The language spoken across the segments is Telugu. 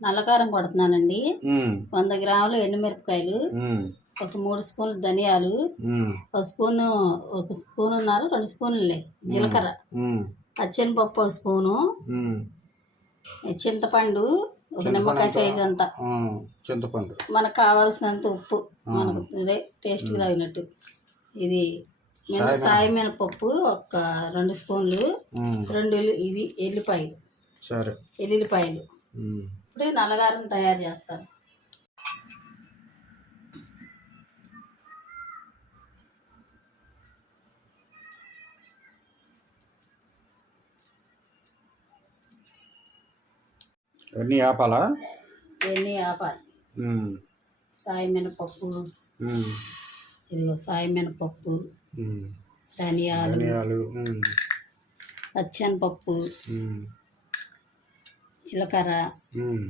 నల్లకారం కొడుతున్నానండి. వంద గ్రాములు ఎండుమిరపకాయలు ఒక మూడు స్పూన్లు ధనియాలు ఒక స్పూను ఒక స్పూన్ ఉన్నారు రెండు స్పూన్లే జీలకర్ర. పచ్చెనపప్పు ఒక స్పూను చింతపండు ఒక నిమ్మకాయ? సైజ్ అంతా. చింతపండు. మనకు కావాల్సినంత ఉప్పు మనకు ఇదే టేస్ట్కి తగినట్టు. ఇది మిన సాయి మినపప్పు ఒక రెండు స్పూన్లు రెండు ఇవి ఎల్లిపాయలు. సరే. ఎల్లుల్లిపాయలు ఉమ్, ఇప్పుడు నల్లగారం తయారు చేస్తాను. ఇవన్నీ ఆపాలా ఇవన్నీ ఆపాలి సాయి మినపప్పు. ఇదిగో సాయి మినపప్పు. ధనియాలు. ధనియాలు పచ్చెనపప్పు జీలకర్ర ఉమ్,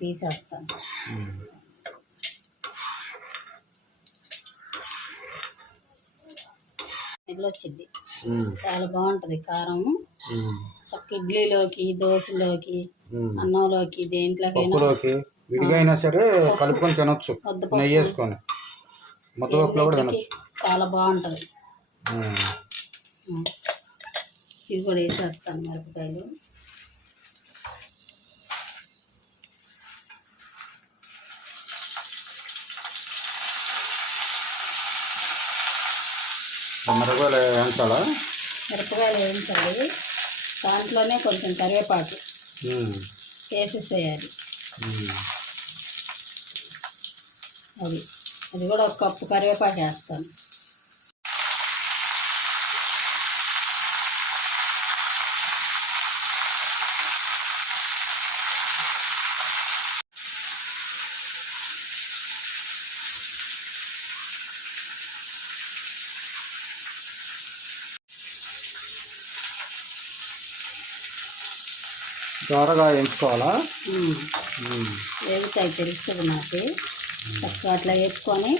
తీసేస్తాను. వచ్చింది చాలా బాగుంటుంది కారం. చక్క ఇడ్లీలోకి దోశలోకి. అన్నంలోకి పప్పులోకి విడిగా అయినా సరే కలుపుకొని తినొచ్చు. నెయ్యి వేసుకొని ముద్దపప్పులో కూడా తినొచ్చు. చాలా బాగుంటుంది. ఇవి కూడా వేసేస్తాను మిరపకాయలు. మిరపకాయలు వేయించాలా? మిరపకాయలు వేయించాలి. దాంట్లోనే కొంచెం కరివేపాకు వేసేసేయాలి. అది. అది కూడా ఒక కప్పు కరివేపాకు వేస్తాను. త్వరగా వేయించుకోవాలా? వేగుతాయి తెలుస్తుంది నాకు. చక్కగా అట్లా వేసుకొని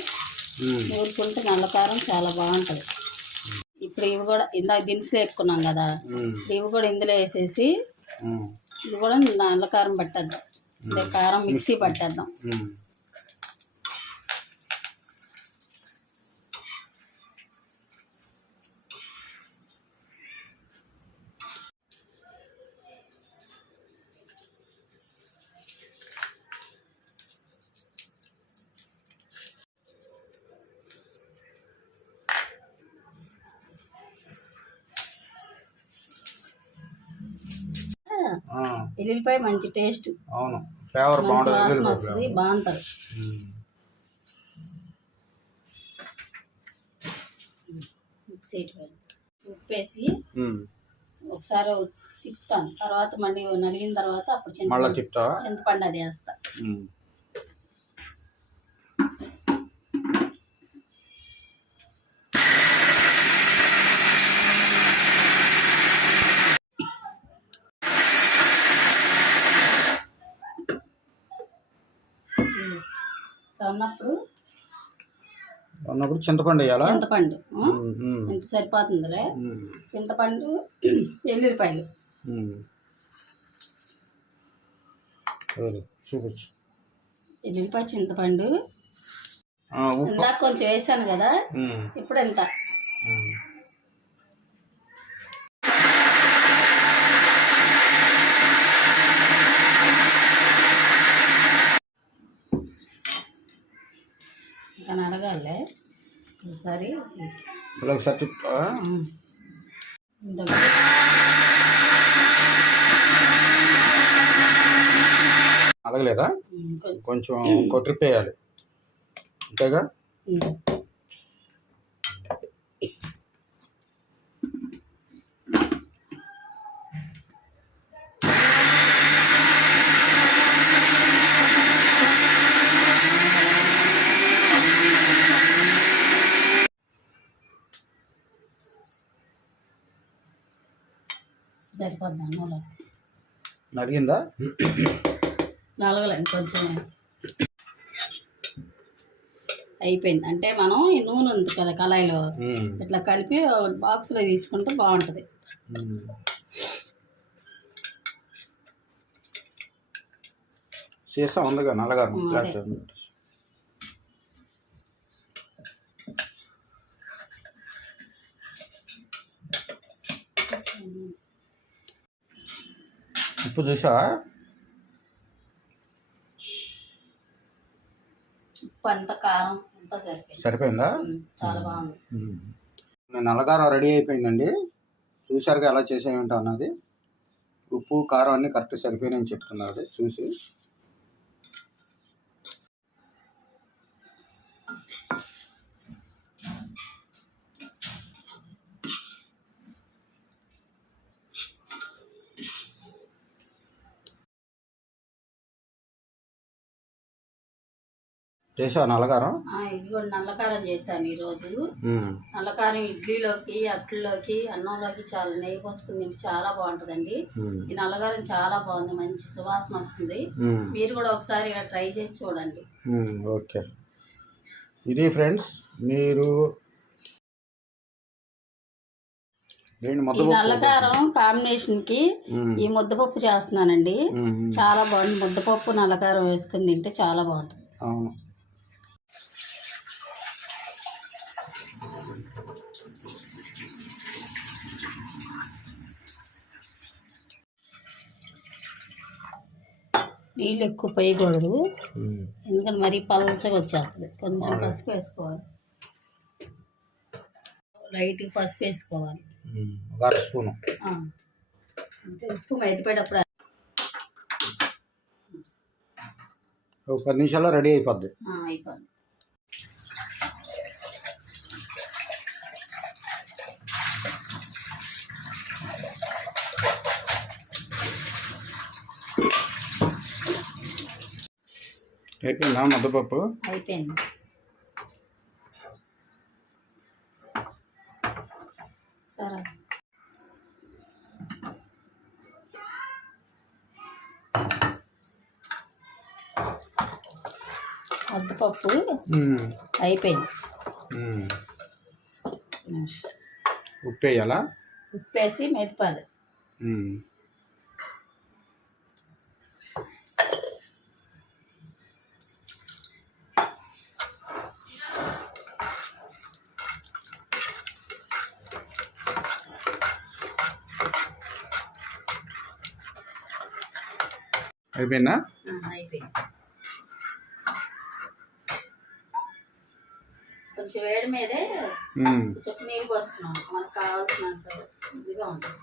నూరుకుంటే నల్లకారం చాలా బాగుంటుంది. ఇప్పుడు ఇవి కూడా ఇందాక దినుసులు వేసుకున్నాం కదా ఇవి కూడా ఇందులో వేసేసి ఇది కూడా నల్లకారం పట్టేద్దాం. అంటే కారం మిక్సీ పట్టేద్దాం. ఎల్లుల్లిపాయ మంచి టేస్ట్. అవును. ఫ్లేవర్ బాగుంటుంది. వస్తుంది బాగుంటుంది. ఉమ్, మిక్సీ వేయాలి. ఉప్పు వేసి ఉమ్. ఒకసారి తిప్పుతాను. తర్వాత మళ్ళీ నలిగిన తర్వాత అప్పుడు చింతపండు చింతపండు అది వేస్తా. ఉన్నప్పుడు చింతపండు వేయాలా? చింతపండు ఇంత సరిపోతుందిలే చింతపండు ఎల్లుల్లిపాయలు. ఉమ్. సరే, చూపించు ఎల్లుల్లిపాయ చింతపండు. ఇందాక కొంచెం వేసాను కదా ఇప్పుడు ఎంత అడగాలి ఒకసారి. ఒకసారి కొంచెం. కొంచెం ఇంకో ట్రిప్ వేయాలి. అంతేగా? సరిపోద్ది అన్నంలో నలగలే కొంచెం అయిపోయింది. అంటే మనం ఈ నూనె ఉంది కదా కళాయిలో ఇట్లా కలిపి బాక్స్లో తీసుకుంటే బాగుంటుంది. ఉమ్. సీసా ఉందిగా నల్లగా కారం అంతా సరిపోయింది? చాలా బాగుంది. రెడీ అయిపోయిందండి. చూసారుగా ఎలా చేసేయంట అన్నది. ఉప్పు కారం అన్నీ కరెక్ట్ సరిపోయినాయని చెప్తున్నాడు చూసి. చేసావా నల్లగారం ఆ, ఇది కూడా నల్లకారం చేశాను ఈరోజు. నల్లకారం ఇడ్లీలోకి అట్లలోకి అన్నంలోకి చాలా నెయ్యి పోసుకుని చాలా బాగుంటుందండి. ఈ నల్లకారం చాలా బాగుంది మంచి సువాసన వస్తుంది. మీరు కూడా ఒకసారి ఇలా ట్రై చేసి చూడండి. ఓకే. ఇది ఫ్రెండ్స్ మీరు నల్లకారం కాంబినేషన్కి ఈ ముద్దపప్పు చేస్తున్నానండి. చాలా బాగుంది. ముద్దపప్పు నల్లకారం వేసుకుని తింటే చాలా బాగుంటుంది. అవును. నీళ్ళు ఎక్కువ పోయకూడదు. ఎందుకంటే మరీ పలచగా వచ్చేస్తుంది. కొంచెం పసుపు వేసుకోవాలి. లైట్గా పసుపు వేసుకోవాలి. స్పూను. అంటే ఉప్పు మెదిపేటప్పుడు ఒక పది నిమిషాల్లో రెడీ అయిపోద్ది. అయిపోద్ది. అయిపోయిందా ముద్దపప్పు? అయిపోయింది. సరే. ముద్దపప్పు అయిపోయింది. ఉప్పు వేయాలా ఉప్పేసి మెదిపాలి అయిపోయిందా? కొంచెం వేడి మీదే కొంచెం నీళ్ళు పోసుకున్నాం మనకు కావాల్సినంత ఇదిగా ఉంటుంది.